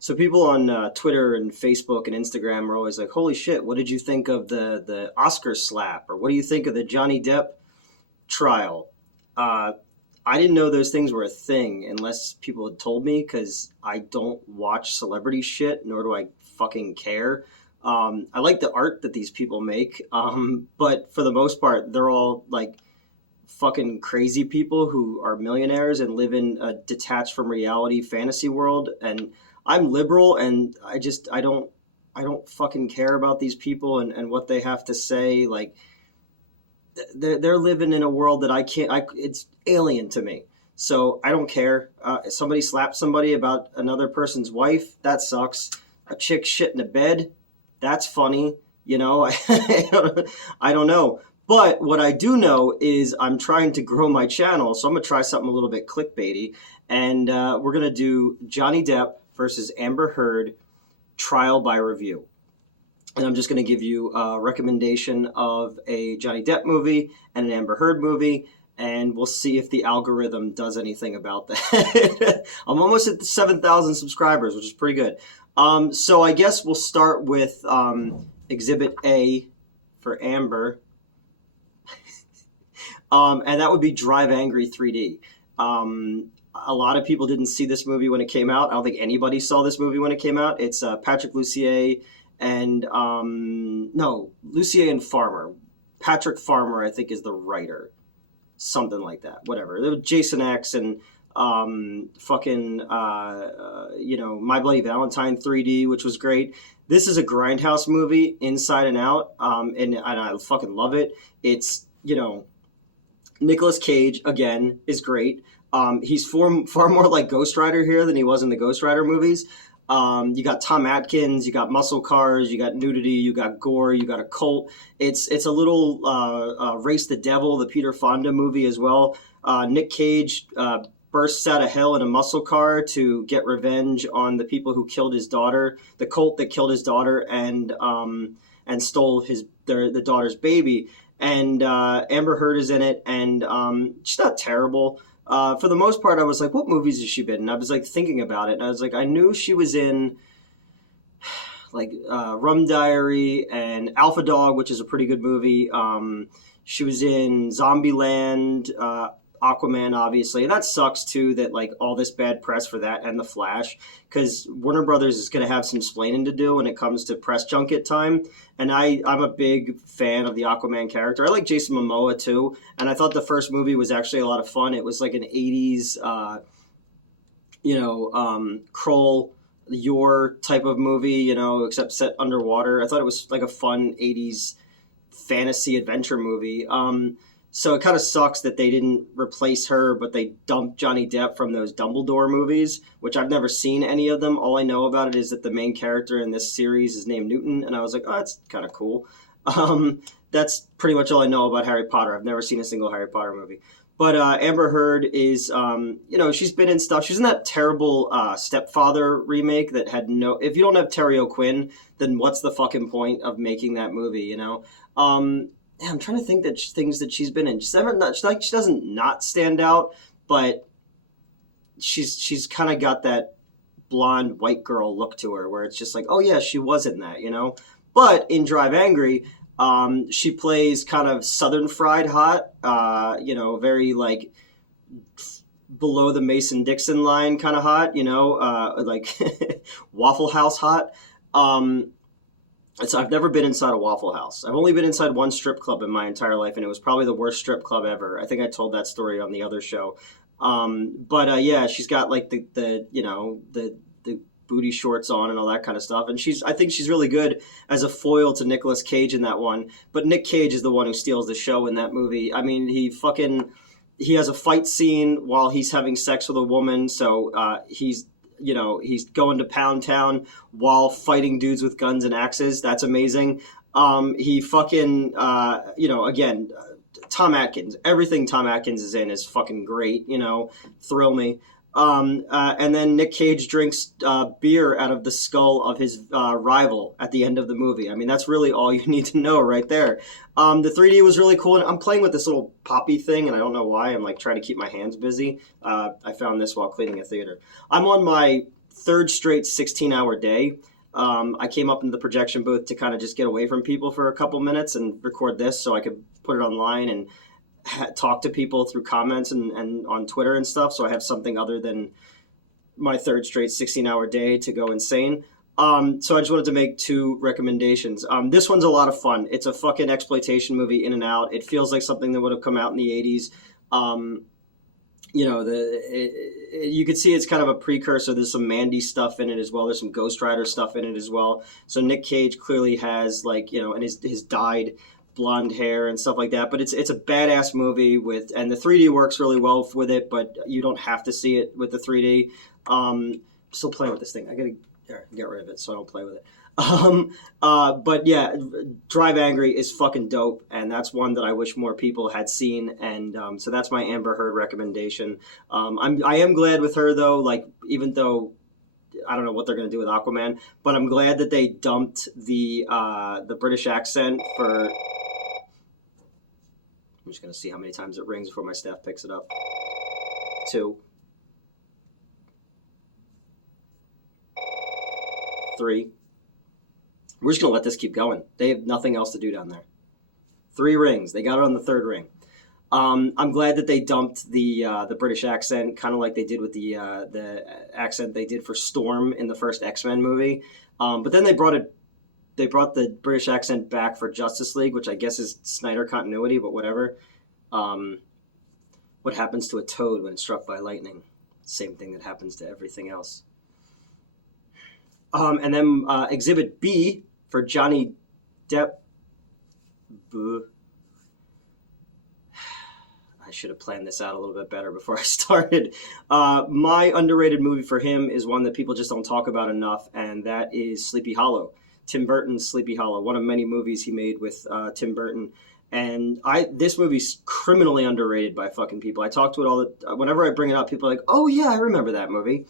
So people on Twitter and Facebook and Instagram are always like, "Holy shit! What did you think of the Oscar slap?" Or "What do you think of the Johnny Depp trial?" Uh, I didn't know those things were a thing unless people had told me because I don't watch celebrity shit, nor do I fucking care. I like the art that these people make, but for the most part, they're all like fucking crazy people who are millionaires and live in a detached from reality fantasy world. And I'm liberal, and I don't fucking care about these people and what they have to say. Like they're living in a world that I can't. It's alien to me. So I don't care. If somebody slaps somebody about another person's wife, that sucks. A chick shit in a bed, that's funny. You know, I don't know. But what I do know is I'm trying to grow my channel, so I'm gonna try something a little bit clickbaity, and we're gonna do Johnny Depp versus Amber Heard trial by review. And I'm just going to give you a recommendation of a Johnny Depp movie and an Amber Heard movie, and we'll see if the algorithm does anything about that. I'm almost at the 7,000 subscribers, which is pretty good. So I guess we'll start with Exhibit A for Amber, and that would be Drive Angry 3D. A lot of people didn't see this movie when it came out. I don't think anybody saw this movie when it came out. It's Patrick Lussier and no, Lucier and Farmer. Patrick Farmer, I think, is the writer. Something like that. Whatever. There was Jason X and My Bloody Valentine 3D, which was great. This is a grindhouse movie, inside and out, and I fucking love it. It's, Nicolas Cage, again, is great. He's far more like Ghost Rider here than he was in the Ghost Rider movies. You got Tom Atkins, you got muscle cars, you got nudity, you got gore, you got a cult. It's a little Race the Devil, the Peter Fonda movie as well. Nick Cage bursts out of hell in a muscle car to get revenge on the people who killed his daughter, the cult that killed his daughter and stole the daughter's baby. And Amber Heard is in it, and she's not terrible. For the most part, I was like, what movies has she been in? I was like thinking about it, and I was like, I knew she was in like Rum Diary and Alpha Dog, which is a pretty good movie. She was in Zombieland, Aquaman, obviously, and that sucks too. That like all this bad press for that and The Flash, because Warner Brothers is going to have some splaining to do when it comes to press junket time. And I'm a big fan of the Aquaman character. I like Jason Momoa too, and I thought the first movie was actually a lot of fun. It was like an '80s, Kroll, your type of movie, except set underwater. I thought it was like a fun '80s fantasy adventure movie. So it kind of sucks that they didn't replace her, but they dumped Johnny Depp from those Dumbledore movies, which I've never seen any of them. All I know about it is that the main character in this series is named Newton, and I was like, oh, that's kind of cool. That's pretty much all I know about Harry Potter. I've never seen a single Harry Potter movie. But Amber Heard is, she's been in stuff. She's in that terrible Stepfather remake that had no... If you don't have Terry O'Quinn, then what's the fucking point of making that movie, I'm trying to think things that she's been in. She doesn't not stand out, but she's kind of got that blonde white girl look to her, where it's just like, oh yeah, she was in that, But in Drive Angry, she plays kind of Southern fried hot, very like below the Mason-Dixon line kind of hot, like Waffle House hot. So I've never been inside a Waffle House. I've only been inside one strip club in my entire life, and it was probably the worst strip club ever. I think I told that story on the other show. Yeah, she's got like the booty shorts on and all that kind of stuff. And I think she's really good as a foil to Nicolas Cage in that one. But Nick Cage is the one who steals the show in that movie. I mean, he has a fight scene while he's having sex with a woman. So he's going to Pound Town while fighting dudes with guns and axes. That's amazing. He fucking, again, Tom Atkins. Everything Tom Atkins is in is fucking great, thrill me. And then Nick Cage drinks beer out of the skull of his rival at the end of the movie. I mean, that's really all you need to know right there. The 3D was really cool, and I'm playing with this little poppy thing, and I don't know why. I'm like trying to keep my hands busy. I found this while cleaning a theater. I'm on my third straight 16-hour day. I came up into the projection booth to kind of just get away from people for a couple minutes and record this so I could put it online and talk to people through comments and on Twitter and stuff. So I have something other than my third straight 16-hour day to go insane. So I just wanted to make two recommendations. This one's a lot of fun. It's a fucking exploitation movie in and out. It feels like something that would have come out in the 80s. You know, you could see it's kind of a precursor. There's some Mandy stuff in it as well. There's some Ghost Rider stuff in it as well. So Nick Cage clearly has, like, you know, and his dyed blonde hair and stuff like that. But it's a badass movie and the 3D works really well with it, but you don't have to see it with the 3D. Still playing with this thing. I gotta get rid of it so I don't play with it. But yeah, Drive Angry is fucking dope, and that's one that I wish more people had seen. And so that's my Amber Heard recommendation. I am glad with her though. Like, even though I don't know what they're gonna do with Aquaman, but I'm glad that they dumped the British accent for. I'm just gonna see how many times it rings before my staff picks it up. 2. 3. We're just going to let this keep going. They have nothing else to do down there. 3 rings. They got it on the 3rd ring. I'm glad that they dumped the British accent, kind of like they did with the accent they did for Storm in the first X-Men movie. But then they brought the British accent back for Justice League, which I guess is Snyder continuity, but whatever. What happens to a toad when it's struck by lightning? Same thing that happens to everything else. And then Exhibit B for Johnny Depp. I should have planned this out a little bit better before I started. My underrated movie for him is one that people just don't talk about enough, and that is Sleepy Hollow. Tim Burton's Sleepy Hollow, one of many movies he made with Tim Burton. And this movie's criminally underrated by fucking people. I talk to it whenever I bring it up, people are like, oh yeah, I remember that movie.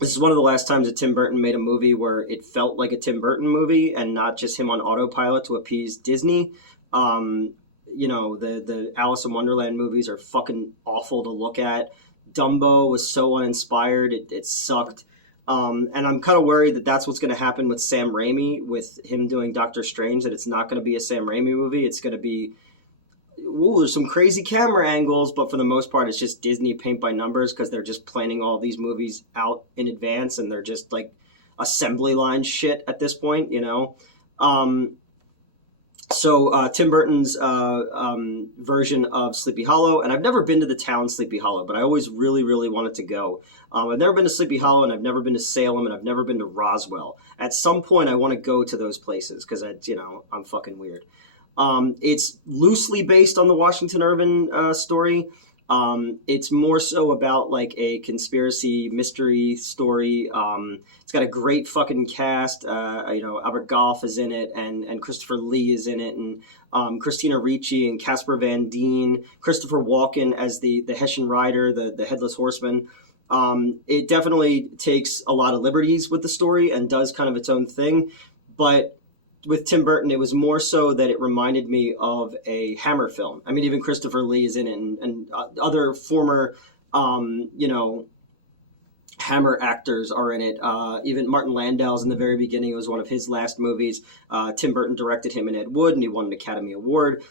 This is one of the last times that Tim Burton made a movie where it felt like a Tim Burton movie and not just him on autopilot to appease Disney. You know, the Alice in Wonderland movies are fucking awful to look at. Dumbo was so uninspired, it sucked. And I'm kind of worried that that's what's going to happen with Sam Raimi, with him doing Doctor Strange, that it's not going to be a Sam Raimi movie. It's going to be, there's some crazy camera angles, but for the most part, it's just Disney paint by numbers because they're just planning all these movies out in advance and they're just like assembly line shit at this point, you know? So Tim Burton's version of Sleepy Hollow, and I've never been to the town Sleepy Hollow, but I always really, really wanted to go. I've never been to Sleepy Hollow, and I've never been to Salem, and I've never been to Roswell. At some point, I want to go to those places because I'm fucking weird. It's loosely based on the Washington Irving story. It's more so about like a conspiracy mystery story. It's got a great fucking cast. Albert Goff is in it, and Christopher Lee is in it, and Christina Ricci and Casper Van Dien, Christopher Walken as the Hessian rider, the headless horseman. It definitely takes a lot of liberties with the story and does kind of its own thing, but with Tim Burton, it was more so that it reminded me of a Hammer film. I mean, even Christopher Lee is in it, and other former, Hammer actors are in it. Even Martin Landau's in the very beginning. It was one of his last movies. Tim Burton directed him in Ed Wood, and he won an Academy Award.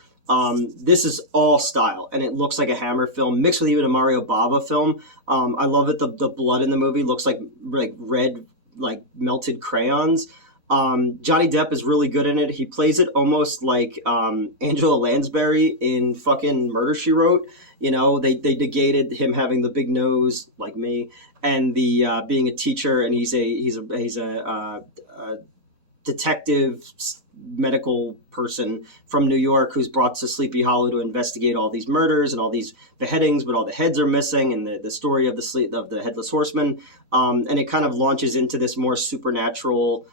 This is all style, and it looks like a Hammer film mixed with even a Mario Bava film. I love it. The blood in the movie looks like red, like melted crayons. Johnny Depp is really good in it. He plays it almost like Angela Lansbury in fucking Murder, She Wrote. You know, they negated him having the big nose like me and the being a teacher, and he's a detective medical person from New York who's brought to Sleepy Hollow to investigate all these murders and all these beheadings, but all the heads are missing, and the story of the Headless Horseman, and it kind of launches into this more supernatural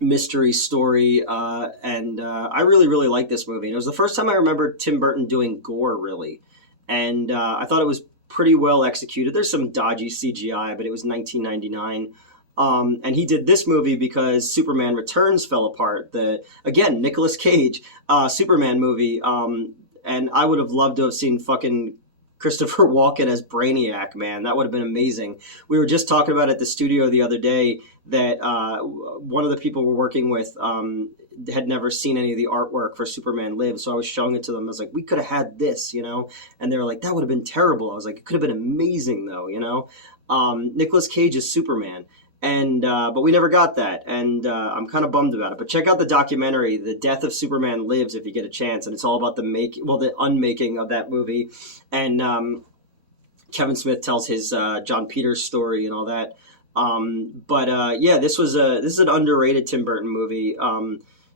mystery story, and I really, really like this movie. And it was the first time I remember Tim Burton doing gore, really, and I thought it was pretty well executed. There's some dodgy CGI, but it was 1999. And he did this movie because Superman Returns fell apart. Nicolas Cage Superman movie. And I would have loved to have seen fucking Christopher Walken as Brainiac, man. That would have been amazing. We were just talking about at the studio the other day that one of the people we're working with had never seen any of the artwork for Superman Lives. So I was showing it to them. I was like, we could have had this, you know? And they were like, that would have been terrible. I was like, it could have been amazing, though, you know? Nicolas Cage is Superman. And but we never got that, and I'm kind of bummed about it. But check out the documentary, "The Death of Superman Lives," if you get a chance, and it's all about the unmaking of that movie, and Kevin Smith tells his John Peters story and all that. But yeah, this is an underrated Tim Burton movie.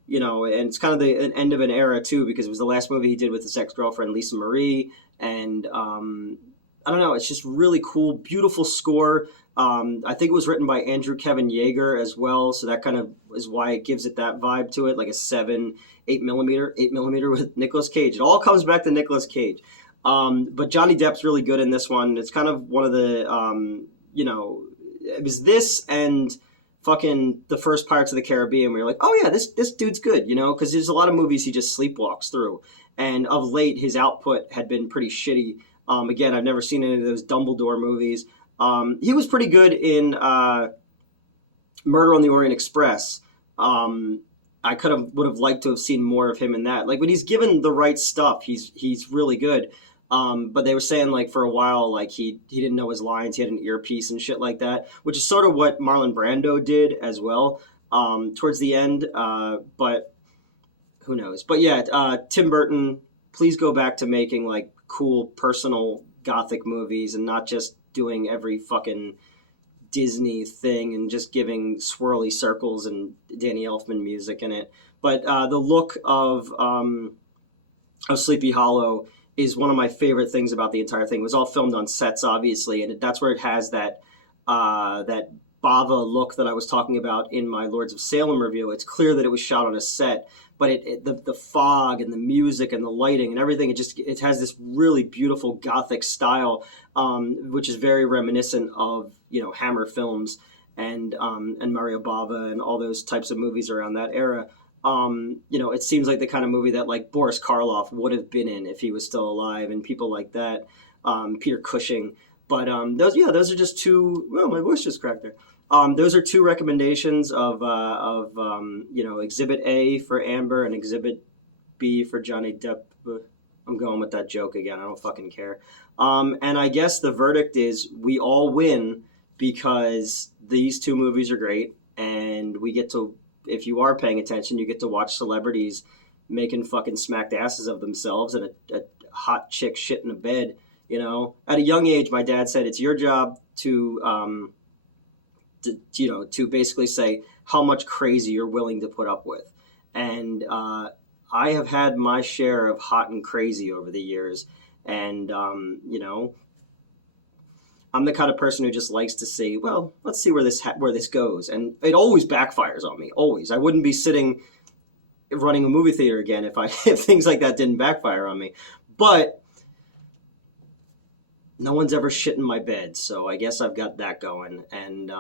You know, and it's kind of an end of an era too, because it was the last movie he did with his ex-girlfriend Lisa Marie, and I don't know, it's just really cool, beautiful score. I think it was written by Andrew Kevin Yeager as well, so that kind of is why it gives it that vibe to it, like a 8mm with Nicolas Cage. It all comes back to Nicolas Cage. But Johnny Depp's really good in this one. It's kind of one of the, you know, it was this and fucking the first Pirates of the Caribbean where you're like, oh yeah, this dude's good, you know, because there's a lot of movies he just sleepwalks through. And of late, his output had been pretty shitty. Again, I've never seen any of those Dumbledore movies. He was pretty good in Murder on the Orient Express. I would have liked to have seen more of him in that. Like when he's given the right stuff, he's really good. But they were saying like for a while, like he didn't know his lines. He had an earpiece and shit like that, which is sort of what Marlon Brando did as well towards the end. But who knows? But yeah, Tim Burton, please go back to making like cool personal gothic movies and not just doing every fucking Disney thing and just giving swirly circles and Danny Elfman music in it. But the look of Sleepy Hollow is one of my favorite things about the entire thing. It was all filmed on sets, obviously, and that's where it has that that Bava look that I was talking about in my Lords of Salem review. It's clear that it was shot on a set, but the fog and the music and the lighting and everything, it has this really beautiful gothic style, which is very reminiscent of, you know, Hammer films and Mario Bava and all those types of movies around that era. You know, it seems like the kind of movie that like Boris Karloff would have been in if he was still alive, and people like that, Peter Cushing. But those are just two. Well, my voice just cracked there. Those are two recommendations of you know, Exhibit A for Amber and Exhibit B for Johnny Depp. I'm going with that joke again. I don't fucking care. And I guess the verdict is we all win because these two movies are great, and we get to, if you are paying attention, you get to watch celebrities making fucking smacked asses of themselves and a hot chick shit in a bed. You know, at a young age, my dad said it's your job to you know, to basically say how much crazy you're willing to put up with. And I have had my share of hot and crazy over the years. And, you know, I'm the kind of person who just likes to see, well, let's see where this goes. And it always backfires on me, always. I wouldn't be sitting running a movie theater again if things like that didn't backfire on me. But no one's ever shit in my bed, so I guess I've got that going. And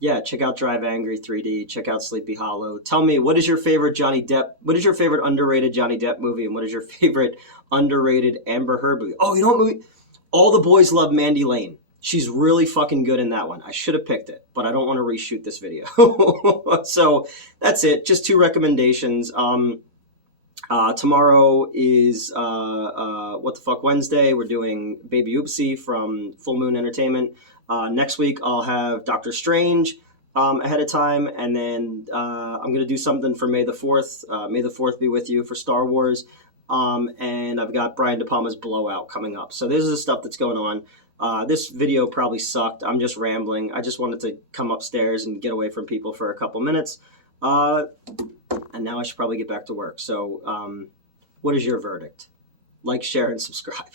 yeah, check out Drive Angry 3D. Check out Sleepy Hollow. Tell me, what is your favorite Johnny Depp? What is your favorite underrated Johnny Depp movie, and what is your favorite underrated Amber Heard movie? Oh, you know what movie? All the Boys Love Mandy Lane. She's really fucking good in that one. I should have picked it, but I don't want to reshoot this video. So that's it. Just two recommendations. Tomorrow is What the Fuck Wednesday. We're doing Baby Oopsie from Full Moon Entertainment. Next week I'll have Doctor Strange ahead of time, and then I'm going to do something for May the 4th. May the 4th be with you for Star Wars. And I've got Brian De Palma's Blowout coming up. So this is the stuff that's going on. This video probably sucked. I'm just rambling. I just wanted to come upstairs and get away from people for a couple minutes. And now I should probably get back to work. So what is your verdict? Like, share, and subscribe.